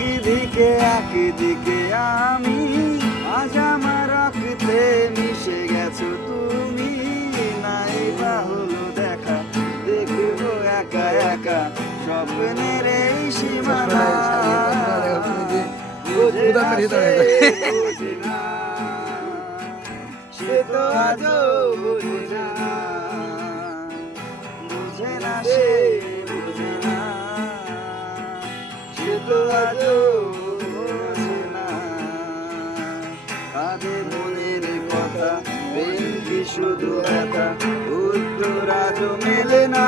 একদিকে আমি, আজ আমার রক্তে মিশে গেছো তুমি। নাই বা হলো দেখা, দেখবো একা একা স্বপ্নের এই সীমানা। বুঝে না সে, বুঝে না, সে তো আজও বুঝে না, বুঝে না সে, বুঝে না, সে তো আজও বুঝে না। কাঁধে মনের কথা, প্রেম কি শুধু ব্যথা, উত্তর আজও মেলে না।